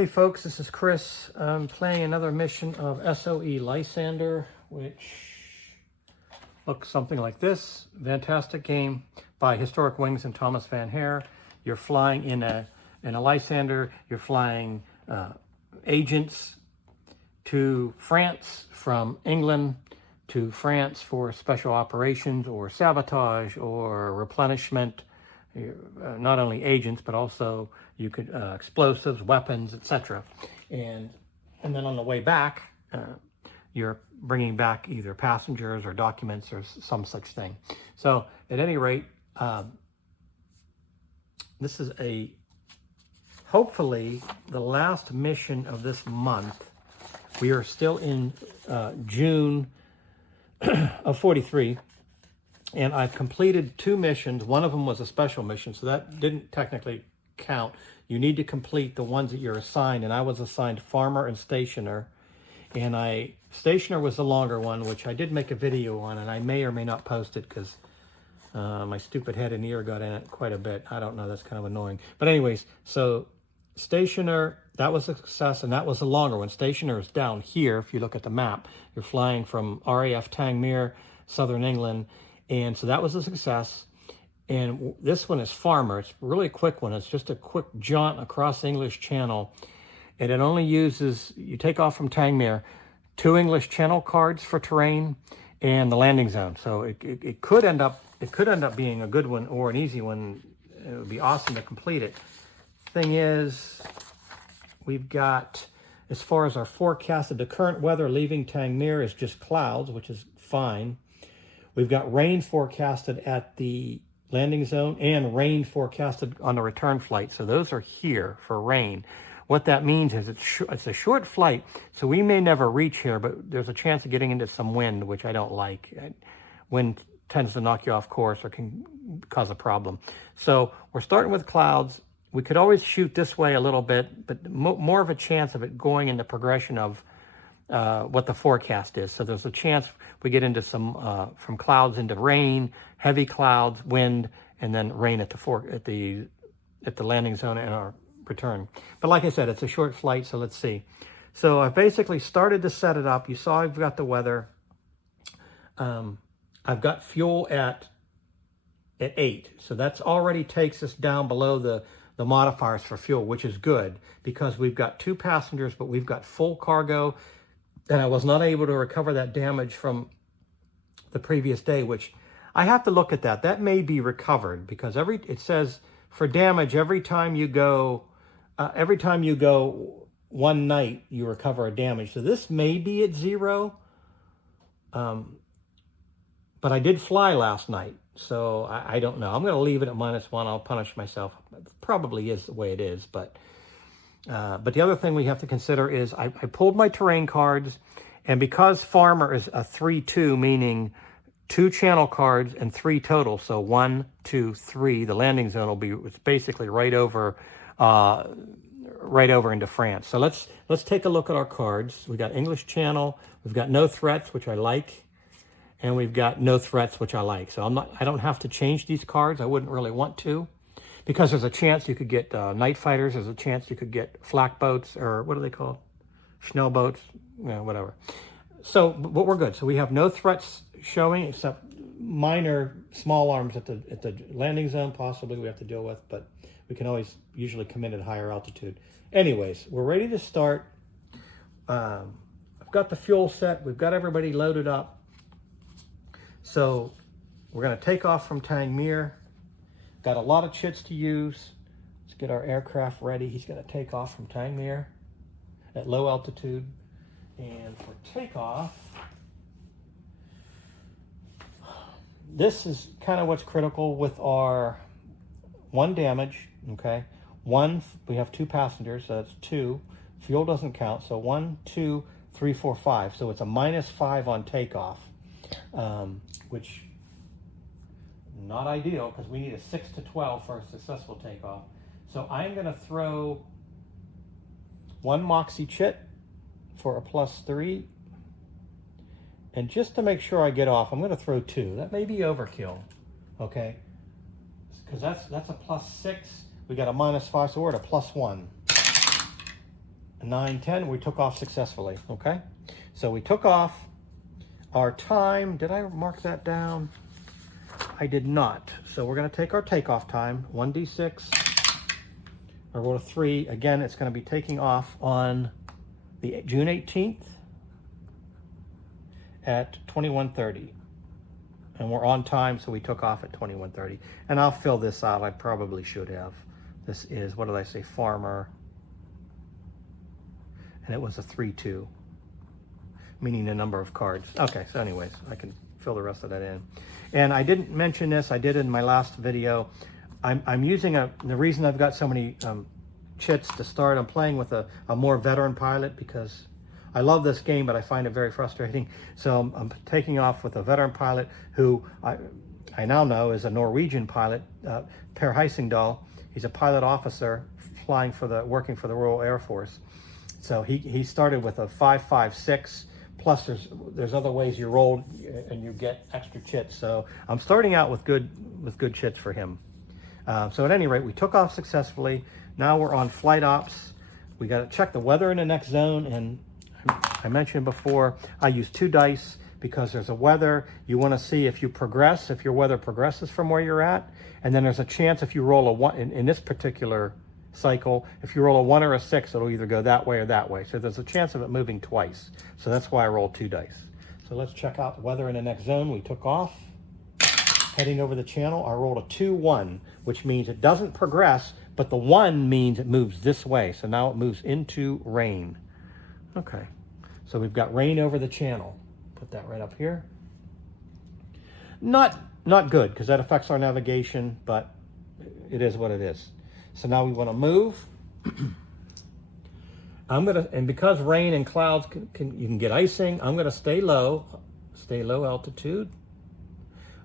Hey folks, this is Chris. I'm playing another mission of SOE Lysander, which looks something like this. Fantastic game by Historic Wings and Thomas Van Hare. You're flying in a Lysander. You're flying agents to France from England to France for special operations or sabotage or replenishment. Not only agents, but also you could explosives, weapons, etc. And then on the way back, you're bringing back either passengers or documents or some such thing. So at any rate, this is hopefully the last mission of this month. We are still in June of 43. And I've completed 2 missions. One of them was a special mission, so that didn't technically count. You need to complete the ones that you're assigned, and I was assigned Farmer and Stationer. And Stationer was the longer one, which I did make a video on, and I may or may not post it because my stupid head and ear got in it quite a bit. I don't know, that's kind of annoying. But anyways, so Stationer, that was a success, and that was the longer one. Stationer is down here, if you look at the map. You're flying from RAF Tangmere, southern England, and so that was a success. And this one is Farmer. It's a really quick one. It's just a quick jaunt across the English Channel. And it only uses, you take off from Tangmere, 2 English Channel cards for terrain and the landing zone. So it could end up being a good one or an easy one. It would be awesome to complete it. Thing is, we've got, as far as our forecasted, the current weather leaving Tangmere is just clouds, which is fine. We've got rain forecasted at the landing zone and rain forecasted on the return flight. So those are here for rain. What that means is it's a short flight, so we may never reach here, but there's a chance of getting into some wind, which I don't like. Wind tends to knock you off course or can cause a problem. So we're starting with clouds. We could always shoot this way a little bit, but more of a chance of it going in the progression of what the forecast is. So there's a chance we get into some from clouds into rain, heavy clouds, wind, and then rain at the landing zone and our return. But like I said, it's a short flight, so let's see. So I've basically started to set it up. You saw I've got the weather. I've got fuel at 8, so that's already takes us down below the modifiers for fuel, which is good because we've got 2 passengers, but we've got full cargo. And I was not able to recover that damage from the previous day, which I have to look at that. That may be recovered because it says for damage, every time you go one night, you recover a damage. So this may be at 0. But I did fly last night, so I don't know. I'm going to leave it at -1. I'll punish myself. It probably is the way it is, but the other thing we have to consider is I pulled my terrain cards, and because Farmer is a 3-2, meaning 2 channel cards and 3 total, so 1, 2, 3, the landing zone will be, it's basically right over into France. So let's take a look at our cards. We got English Channel, we've got no threats, which I like, and we've got no threats, which I like. So I don't have to change these cards. I wouldn't really want to. Because there's a chance you could get night fighters, there's a chance you could get flak boats, or what are they called? Schnell boats, whatever. So, but we're good. So we have no threats showing except minor small arms at the landing zone possibly we have to deal with, but we can always usually come in at higher altitude. Anyways, we're ready to start. I've got the fuel set. We've got everybody loaded up. So we're going to take off from Tangmere. Got a lot of chits to use. Let's get our aircraft ready. He's going to take off from Tangmere at low altitude. And for takeoff, this is kind of what's critical with our 1 damage, okay? 1, we have 2 passengers, so that's 2. Fuel doesn't count, so 1, 2, 3, 4, 5. So it's a -5 on takeoff, which not ideal because we need a 6 to 12 for a successful takeoff. So I'm going to throw 1 Moxie chit for a +3. And just to make sure I get off, I'm going to throw 2. That may be overkill, okay? Because that's a +6. We got a -5, so we're at a +1. 9, 10, we took off successfully, okay? So we took off. Our time, did I mark that down? I did not. So we're gonna take our takeoff time, 1d6. I rolled a 3. Again, it's gonna be taking off on the June 18th at 21:30. And we're on time, so we took off at 21:30. And I'll fill this out, I probably should have. This is, what did I say, Farmer. And it was a 3-2, meaning the number of cards. Okay, so anyways, I can fill the rest of that in. And I didn't mention this, I did in my last video. I'm using the reason I've got so many chits to start, I'm playing with a more veteran pilot because I love this game, but I find it very frustrating. So I'm taking off with a veteran pilot who I now know is a Norwegian pilot, Per Heisingdahl. He's a pilot officer working for the Royal Air Force. So he started with a 5.56. Plus there's other ways you roll and you get extra chits. So I'm starting out with good chits for him. So at any rate, we took off successfully. Now we're on flight ops. We got to check the weather in the next zone. And I mentioned before, I use 2 dice because there's a weather. You want to see if you progress, if your weather progresses from where you're at. And then there's a chance if you roll a 1, in this particular cycle, if you roll a 1 or a 6, it'll either go that way or that way. So there's a chance of it moving twice. So that's why I rolled 2 dice. So let's check out the weather in the next zone. We took off, heading over the channel. I rolled a 2-1, which means it doesn't progress, but the 1 means it moves this way. So now it moves into rain. Okay, so we've got rain over the channel. Put that right up here. Not good, because that affects our navigation, but it is what it is. So now we want to move. And because rain and clouds you can get icing, I'm gonna stay low altitude.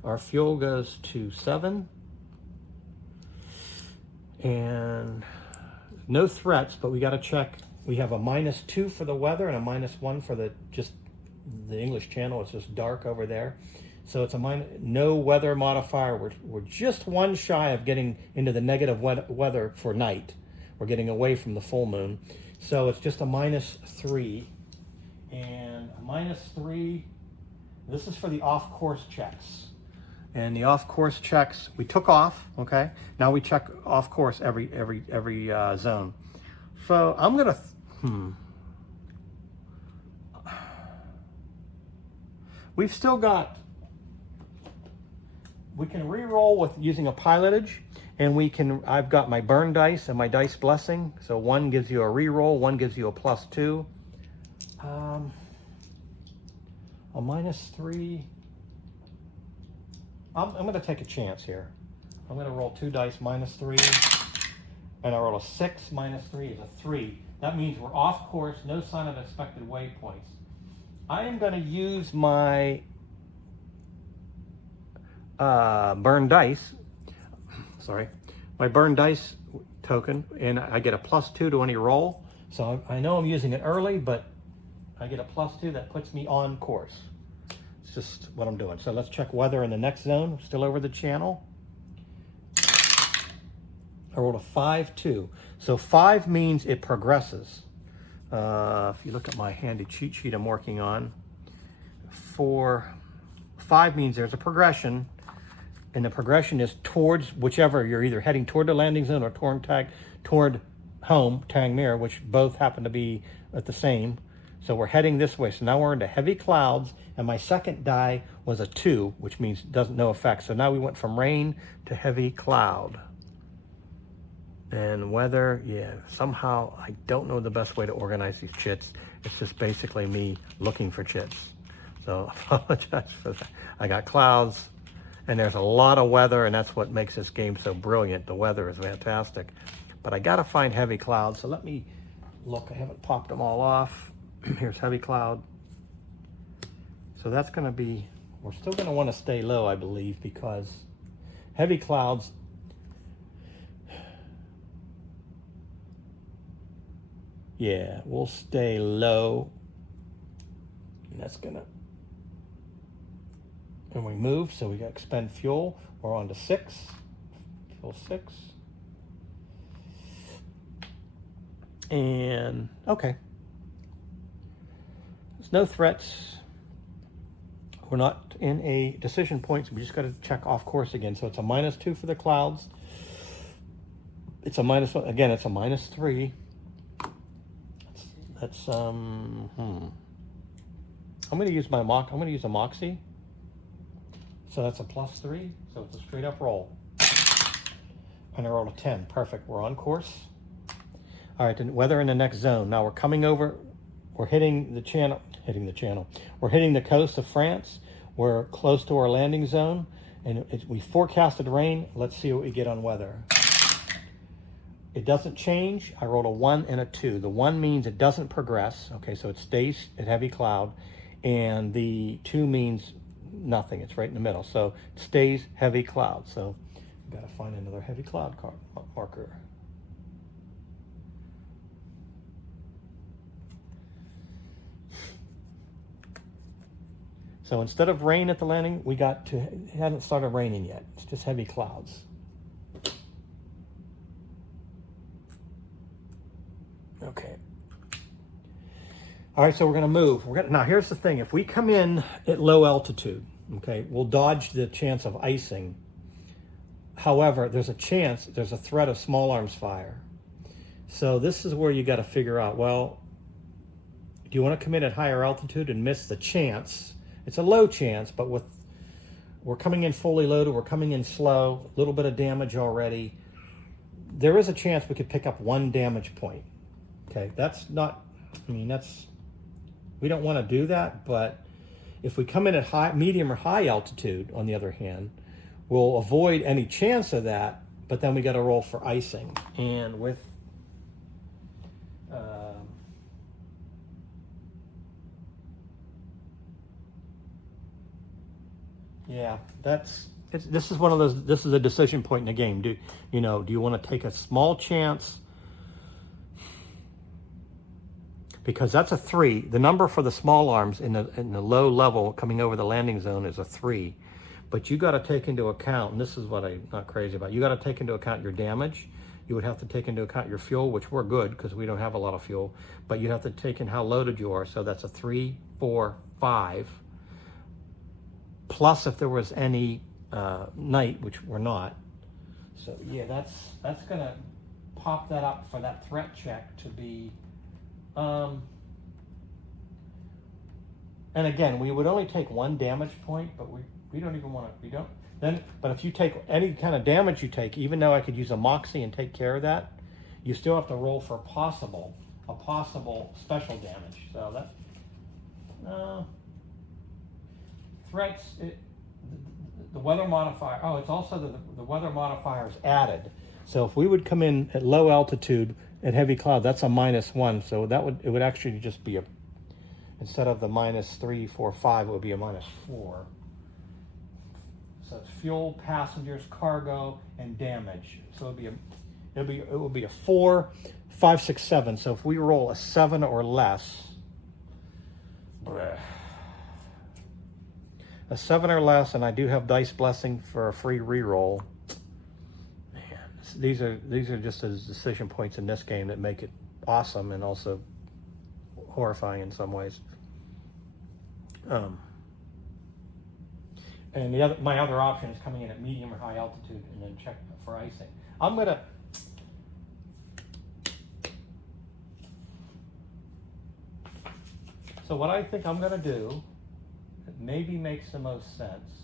Our fuel goes to 7. And no threats, but we gotta check. We have a -2 for the weather and a -1 for the English Channel. It's just dark over there. So it's no weather modifier. We're just 1 shy of getting into the negative weather for night. We're getting away from the full moon. So it's just a -3. And a -3, this is for the off-course checks. And the off-course checks, we took off, okay? Now we check off-course every zone. So I'm gonna, We've still got, we can re-roll with using a pilotage, and I've got my burn dice and my dice blessing. So 1 gives you a re-roll, 1 gives you a +2. A -3. I'm gonna take a chance here. I'm gonna roll 2 dice -3, and I roll a 6 -3 is a 3. That means we're off course, no sign of expected waypoints. I am gonna use my burn dice, my burn dice token, and I get a +2 to any roll. So I know I'm using it early, but I get a +2 that puts me on course. It's just what I'm doing. So let's check weather in the next zone, still over the channel. I rolled a 5-2. So 5 means it progresses. If you look at my handy cheat sheet I'm working on, 5 means there's a progression, and the progression is towards whichever, you're either heading toward the landing zone or toward home, Tangmere, which both happen to be at the same. So we're heading this way. So now we're into heavy clouds, and my second die was a 2, which means no effect. So now we went from rain to heavy cloud. And weather, yeah, somehow I don't know the best way to organize these chits. It's just basically me looking for chits. So I apologize for that. I got clouds, and there's a lot of weather, and that's what makes this game so brilliant. The weather is fantastic. But I gotta find heavy clouds, so let me look. I haven't popped them all off. Here's heavy cloud. So that's gonna be, we're still gonna wanna stay low, I believe, because heavy clouds, yeah, we'll stay low. And that's gonna, and we move, so we got to expend fuel. We're on to 6, fuel 6. And okay, there's no threats. We're not in a decision point, so we just got to check off course again. So it's a -2 for the clouds. It's a -1 again. It's a -3. That's I'm going to use I'm going to use a Moxie. So that's a +3. So it's a straight up roll. And I rolled a 10. Perfect. We're on course. All right. Then weather in the next zone. Now we're coming over. We're hitting the channel. We're hitting the coast of France. We're close to our landing zone, and we forecasted rain. Let's see what we get on weather. It doesn't change. I rolled a 1 and a 2. The 1 means it doesn't progress. Okay, so it stays at heavy cloud, and the 2 means nothing. It's right in the middle. So it stays heavy cloud. So we've got to find another heavy cloud marker. So instead of rain at the landing, it hasn't started raining yet. It's just heavy clouds. Okay. All right, so we're going to move. Now, here's the thing. If we come in at low altitude, okay, we'll dodge the chance of icing. However, there's a threat of small arms fire. So this is where you got to figure out, well, do you want to come in at higher altitude and miss the chance? It's a low chance, but we're coming in fully loaded, we're coming in slow, a little bit of damage already. There is a chance we could pick up 1 damage point. Okay, we don't want to do that, but if we come in at medium or high altitude, on the other hand, we'll avoid any chance of that, but then we got to roll for icing. And with yeah, this is one of those. This is a decision point in the game. Do you want to take a small chance? Because that's a 3. The number for the small arms in the low level coming over the landing zone is a 3. But you got to take into account, and this is what I'm not crazy about. You got to take into account your damage. You would have to take into account your fuel, which we're good because we don't have a lot of fuel. But you have to take in how loaded you are. So that's a 3, 4, 5. Plus if there was any night, which we're not. So yeah, that's gonna pop that up for that threat check to be and again, we would only take 1 damage point, but we don't even want to, but if you take any kind of damage you take, even though I could use a Moxie and take care of that, you still have to roll for a possible special damage. So that threats, the weather modifier, it's also the weather modifier is added. So if we would come in at low altitude at heavy cloud, that's a -1. So it would actually just be instead of the -3, 4, 5, it would be a -4. So it's fuel, passengers, cargo, and damage. So it would be a 4, 5, 6, 7. So if we roll a 7 or less, and I do have Dice Blessing for a free reroll. Man, these are just the decision points in this game that make it awesome and also horrifying in some ways. And my other option is coming in at medium or high altitude and then check for icing. So what I think I'm gonna do, that maybe makes the most sense,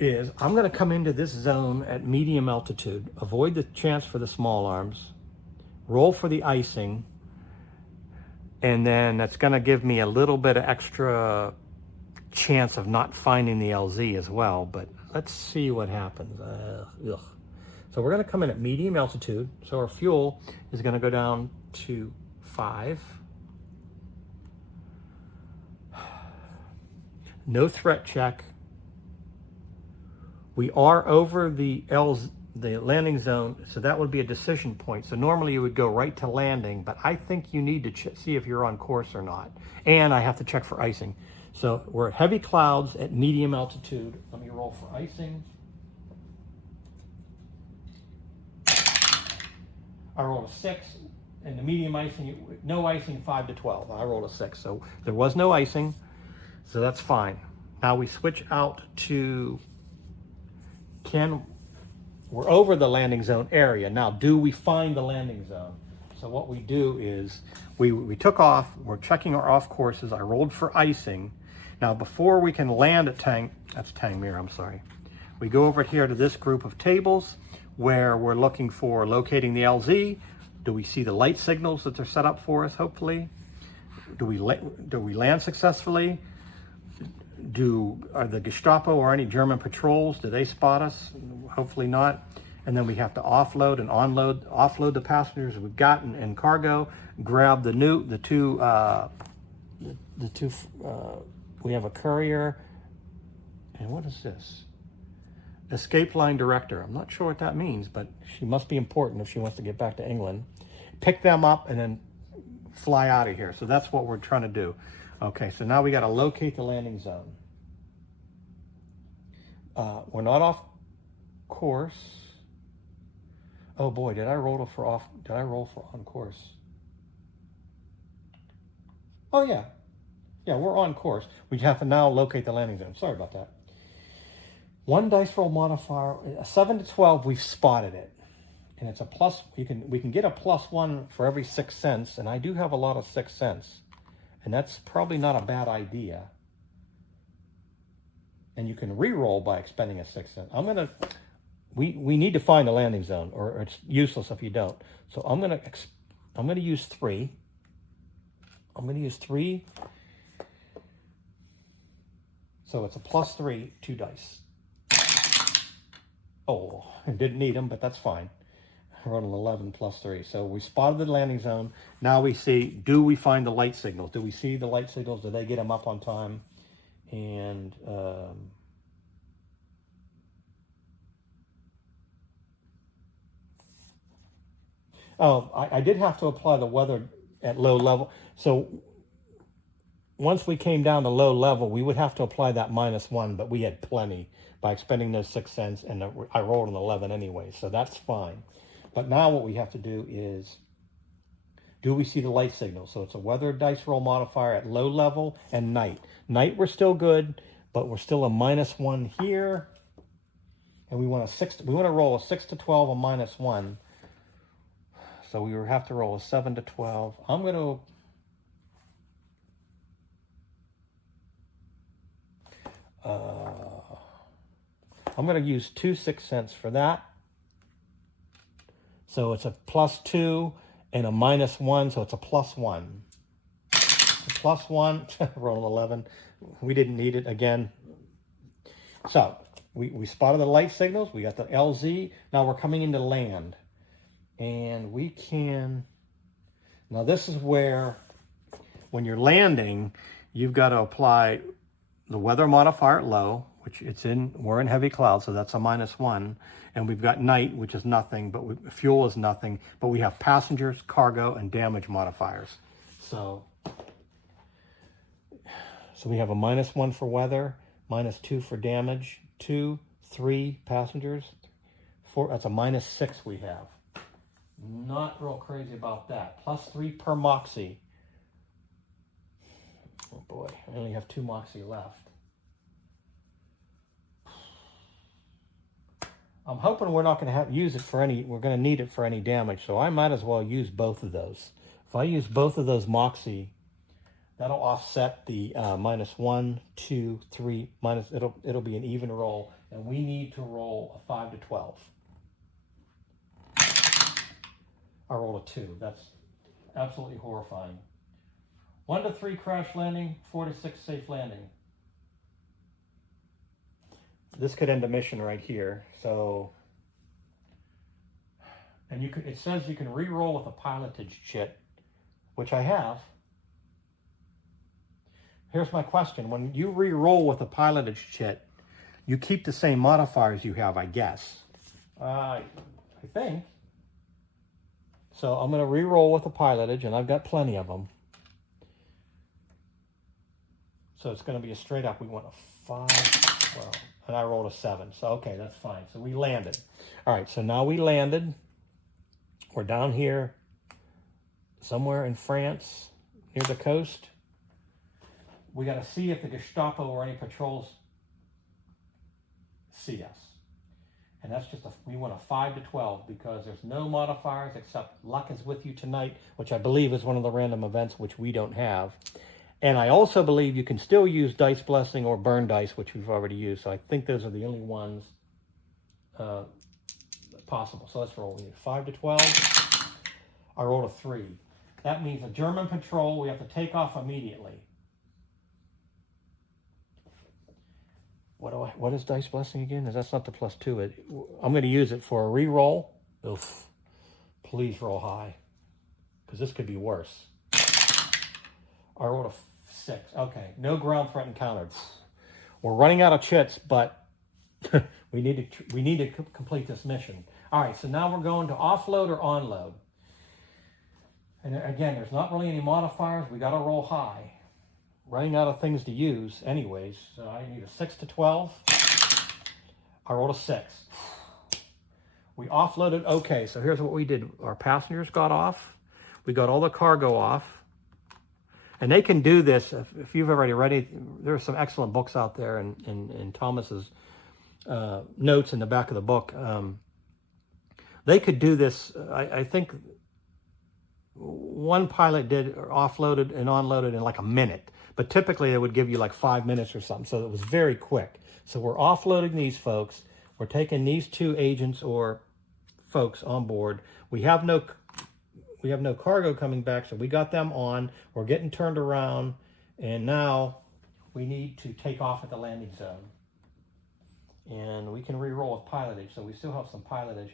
is I'm going to come into this zone at medium altitude, avoid the chance for the small arms, roll for the icing, and then that's going to give me a little bit of extra chance of not finding the LZ as well, but let's see what happens. So we're going to come in at medium altitude, so our fuel is going to go down to 5. No threat check. We are over the landing zone, so that would be a decision point. So normally you would go right to landing, but I think you need to see if you're on course or not. And I have to check for icing. So we're at heavy clouds at medium altitude. Let me roll for icing. I rolled a 6, and the medium icing, no icing, 5 to 12. I rolled a 6, so there was no icing, so that's fine. Now we switch out to we're over the landing zone area. Now, do we find the landing zone? So what we do is we took off, we're checking our off courses. I rolled for icing. Now, before we can land at that's Tangmere, I'm sorry. We go over here to this group of tables where we're looking for locating the LZ. Do we see the light signals that they're set up for us, hopefully? Do we land successfully? Are the Gestapo or any German patrols, do they spot us? Hopefully not. And then we have to offload and offload the passengers we've got in cargo, grab the two, we have a courier, and what is this? Escape line director. I'm not sure what that means, but she must be important if she wants to get back to England. Pick them up and then fly out of here. So that's what we're trying to do. Okay, so now we got to locate the landing zone. We're not off course. Oh boy, did I roll for on course? Oh yeah. Yeah, we're on course. We have to now locate the landing zone. Sorry about that. One dice roll modifier, a 7 to 12, we've spotted it. And it's a plus, we can get a +1 for every 6 cents, and I do have a lot of 6 cents. And that's probably not a bad idea. And you can re-roll by expending a 6 cent. We need to find the landing zone, or it's useless if you don't. So I'm gonna use 3. I'm gonna use 3. So it's a +3, 2 dice. Oh, I didn't need them, but that's fine. I rolled an 11 +3. So we spotted the landing zone. Now we see, do we find the light signals? Do we see the light signals? Do they get them up on time? And I did have to apply the weather at low level. So once we came down to low level, we would have to apply that -1, but we had plenty by expending those 6 cents, and I rolled an 11 anyway, so that's fine. But now what we have to do is, do we see the light signal? So it's a weather dice roll modifier at low level and night. Night we're still good, but we're still a -1 here. And we want to roll a 6 to 12, a -1. So we would have to roll a 7 to 12. I'm going to use 2 6 cents for that. So it's a +2 and a -1, so it's a +1. +1, roll an 11. We didn't need it again. So we spotted the light signals. We got the LZ. Now we're coming into land. And we can, now this is where, when you're landing, you've got to apply the weather modifier at low, which we're in heavy clouds, so that's a -1. And we've got night, which is nothing, but fuel is nothing, but we have passengers, cargo, and damage modifiers. So we have a -1 for weather, -2 for damage, 2, 3 passengers, 4, that's a -6 we have. Not real crazy about that. +3 per Moxie. Oh boy, I only have 2 Moxie left. I'm hoping we're not going to use it for we're going to need it for any damage, so I might as well use both of those. If I use both of those Moxie, that'll offset the -1, 2, 3, it'll be an even roll, and we need to roll a 5 to 12. I rolled a 2. That's absolutely horrifying. 1 to 3 crash landing, 4 to 6 safe landing. This could end a mission right here. So, and it says you can re-roll with a pilotage chit, which I have. Here's my question. When you re-roll with a pilotage chit, you keep the same modifiers you have, I guess. I think. So I'm going to re-roll with a pilotage, and I've got plenty of them. So it's going to be a straight up. We want a 5, 12, and I rolled a 7. So, okay, that's fine. So we landed. All right, so now we landed. We're down here somewhere in France near the coast. We got to see if the Gestapo or any patrols see us. And that's just we want a 5 to 12 because there's no modifiers except luck is with you tonight, which I believe is one of the random events, which we don't have. And I also believe you can still use Dice Blessing or Burn Dice, which we've already used. So I think those are the only ones possible. So let's roll. We need 5 to 12. I rolled a 3. That means a German patrol, we have to take off immediately. What is Dice Blessing again? That's not the +2. I'm going to use it for a re-roll. Oof. Please roll high, because this could be worse. I rolled a 6. Okay, no ground threat encountered. We're running out of chits, but we need to complete this mission. All right, so now we're going to offload or onload. And again, there's not really any modifiers. We got to roll high. Running out of things to use anyways, so I need a 6 to 12. I rolled a 6. We offloaded. Okay, so here's what we did. Our passengers got off. We got all the cargo off. And they can do this, if you've already read it, there are some excellent books out there in Thomas's notes in the back of the book. They could do this, I think one pilot did offloaded and onloaded in like a minute. But typically it would give you like 5 minutes or something. So it was very quick. So we're offloading these folks. We're taking these 2 agents or folks on board. We have no cargo coming back, so we got them on. We're getting turned around, and now we need to take off at the landing zone. And we can re-roll with pilotage, so we still have some pilotage.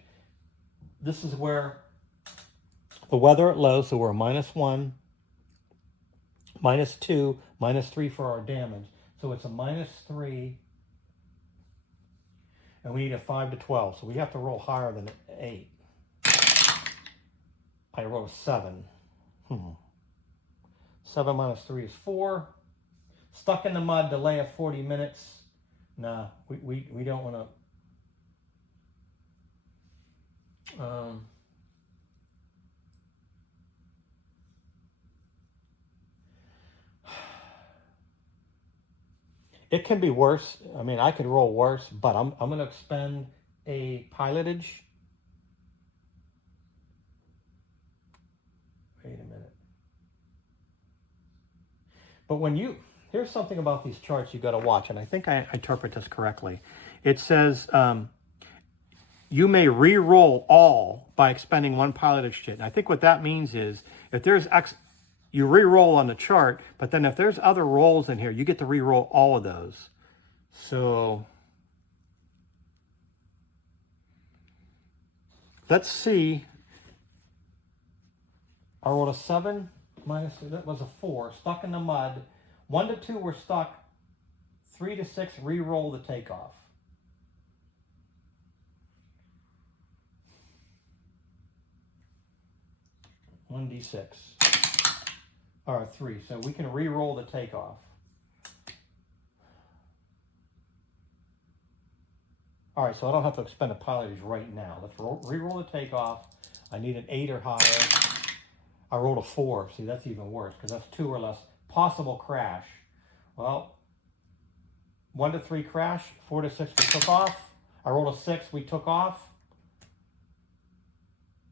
This is where the weather at low, so we're -1, -2, -3 for our damage. So it's a -3, and we need a 5 to 12. So we have to roll higher than 8. I rolled a 7. 7 minus 3 is 4. Stuck in the mud, delay of 40 minutes. Nah, we don't want to... It can be worse. I mean, I could roll worse, but I'm going to expend a pilotage. Wait a minute. But here's something about these charts you got to watch, and I think I interpret this correctly. It says you may re-roll all by expending 1 pilotage chit. And I think what that means is if there's you re-roll on the chart, but then if there's other rolls in here, you get to re-roll all of those. So let's see. I rolled a 7 minus, that was a 4. Stuck in the mud. 1 to 2 we're stuck. 3 to 6 re-roll the takeoff. (1d6). Or 3, so we can re-roll the takeoff. All right, so I don't have to expend a pilotage right now. Let's re-roll the takeoff. I need an 8 or higher. I rolled a 4. See, that's even worse because that's 2 or less. Possible crash. Well, 1 to 3 crash. 4 to 6 we took off. I rolled a 6. We took off.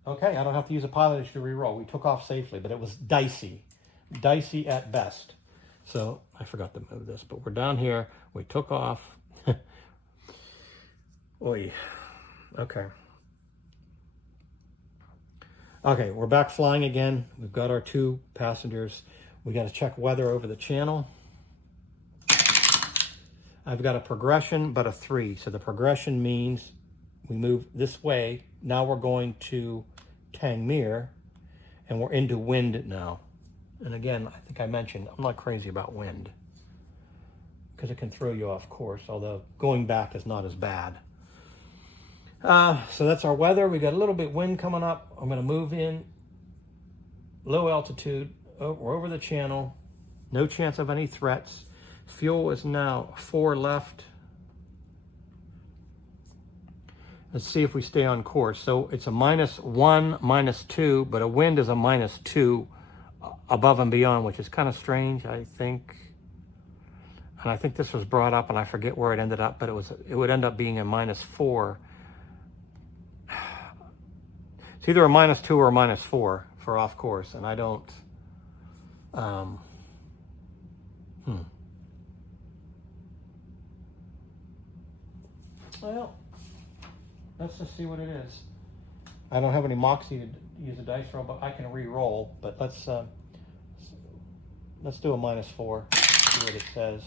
Okay, I don't have to use a pilotage to re-roll. We took off safely, but it was dicey. Dicey at best. So I forgot to move this, but we're down here. We took off. Oy. Okay. Okay, we're back flying again. We've got our 2 passengers. We got to check weather over the channel. I've got a progression, but a 3. So the progression means we move this way. Now we're going to Tangmere, and we're into wind now. And again, I think I mentioned, I'm not crazy about wind because it can throw you off course, although going back is not as bad. So that's our weather. We got a little bit wind coming up. I'm going to move in low altitude. Oh, we're over the channel. No chance of any threats. Fuel is now 4 left. Let's see if we stay on course. So it's a -1, -2, but a wind is a -2 above and beyond, which is kind of strange, I think. And I think this was brought up, and I forget where it ended up, but it would end up being a -4. It's either a -2 or a -4 for off course, and I don't. Well, let's just see what it is. I don't have any moxie to use a dice roll, but I can re-roll. But let's do a -4. See what it says.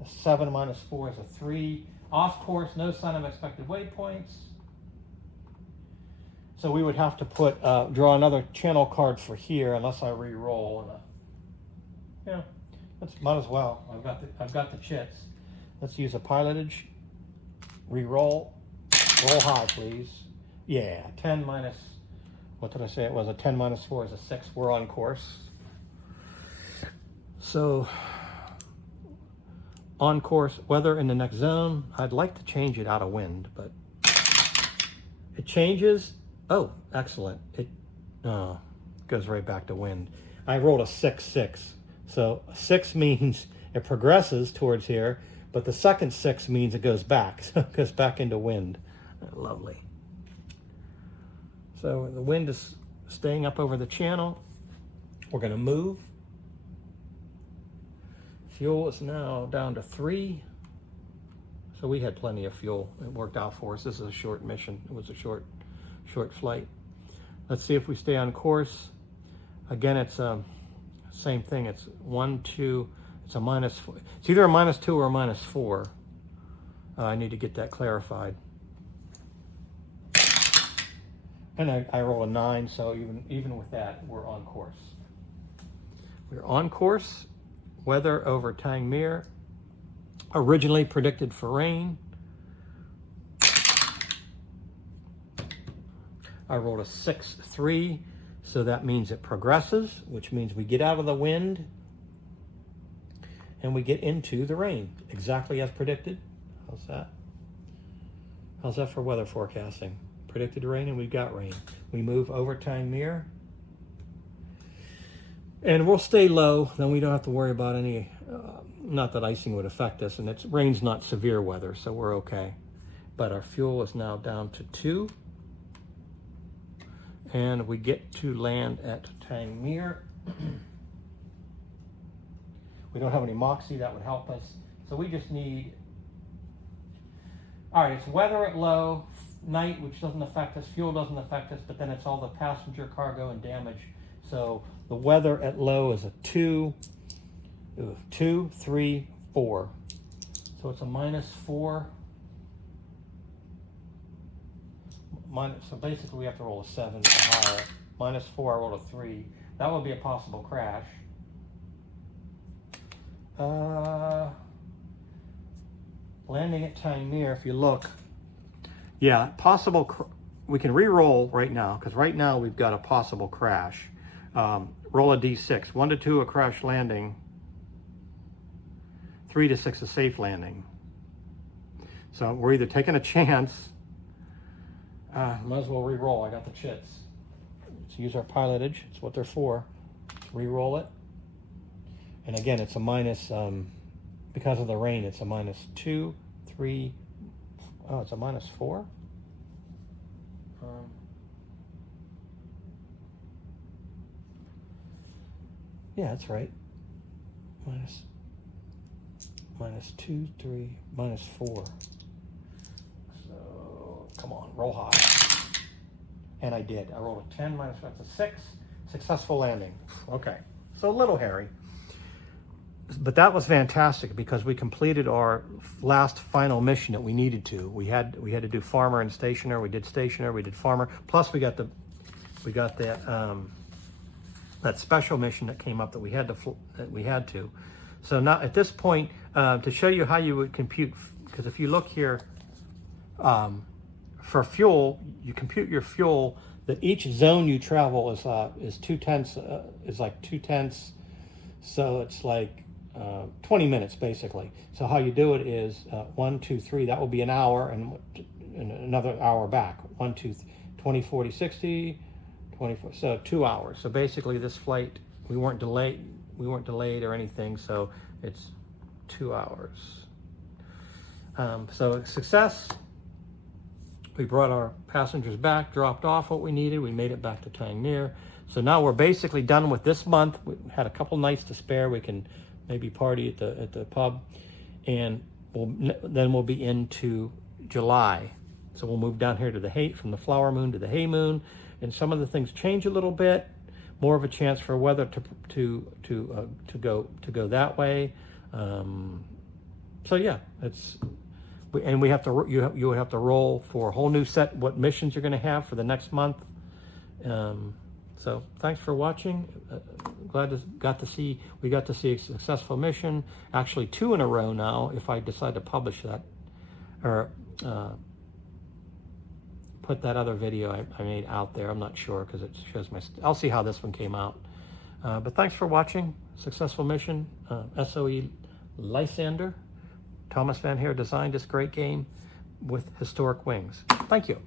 A 7 -4 is a 3. Off course, no sign of expected waypoints. So we would have to put draw another channel card for here, unless I re-roll. Yeah, might as well. I've got the chits. Let's use a pilotage. Re-roll. Roll high, please. Yeah, 10 minus. What did I say? It was a 10 -4 is a 6. We're on course. So, on course, weather in the next zone. I'd like to change it out of wind, but it changes. Oh, excellent. It goes right back to wind. I rolled a 6-6. So 6 means it progresses towards here, but the second 6 means it goes back. So it goes back into wind. Lovely. So the wind is staying up over the channel. We're going to move. Fuel is now down to 3. So we had plenty of fuel. It worked out for us. This is a short mission. It was a short flight. Let's see if we stay on course. Again, it's same thing. It's 1, 2. It's a -4. It's either a -2 or a -4. I need to get that clarified. And I roll a 9, so even with that, we're on course. We're on course. Weather over Tangmere. Originally predicted for rain. I rolled a 6-3, so that means it progresses, which means we get out of the wind and we get into the rain, exactly as predicted. How's that? How's that for weather forecasting? Predicted rain, and we've got rain. We move over Tangmere, and we'll stay low. Then we don't have to worry about any, not that icing would affect us, and rain's not severe weather, so we're okay. But our fuel is now down to 2. And we get to land at Tangmere. We don't have any moxie, that would help us. So we just need, all right, it's weather at low, night, which doesn't affect us, fuel doesn't affect us, but then it's all the passenger, cargo, and damage. So the weather at low is a 2, 2, 3, 4. So it's a -4. So basically we have to roll a 7 or higher. -4, I rolled a 3. That would be a possible crash. Landing at Tangmere, if you look, yeah, possible. We can re-roll right now, because right now we've got a possible crash. Roll a d6. 1 to 2, a crash landing. 3 to 6, a safe landing. So we're either taking a chance. Might as well re-roll. I got the chits. Let's use our pilotage. It's what they're for. Let's re-roll it. And again, it's a minus, because of the rain, it's a -2, 3. Oh, it's a -4. Yeah, that's right. -2, 3, -4. So, come on, roll high. And I did. I rolled a 10 minus, that's a 6. Successful landing. Okay, so a little hairy. But that was fantastic because we completed our last final mission that we needed to. We had to do farmer and stationer. We did stationer. We did farmer. Plus we got that that special mission that came up that we had to. So now at this point, to show you how you would compute, because if you look here, for fuel, you compute your fuel that each zone you travel is 2/10, is like 2/10. So it's like 20 minutes basically. So how you do it is 1, 2, 3, that will be an hour, and another hour back. 1, 2, 20, 40, 60, 24, so 2 hours. So basically this flight, we weren't delayed or anything, so it's 2 hours. So success. We brought our passengers back, dropped off what we needed. We made it back to Tangmere. So now we're basically done with this month. We had a couple nights to spare. We can maybe party at the pub, and then we'll be into July. So we'll move down here to from the flower moon to the hay moon, and some of the things change a little bit. More of a chance for weather to go that way. So yeah, we have to you have to roll for a whole new set what missions you're going to have for the next month. So thanks for watching. We got to see a successful mission, actually 2 in a row now if I decide to publish that, or put that other video I made out there. I'm not sure because it shows I'll see how this one came out. But thanks for watching. Successful mission, SOE Lysander. Thomas Van Heer designed this great game with historic wings. Thank you.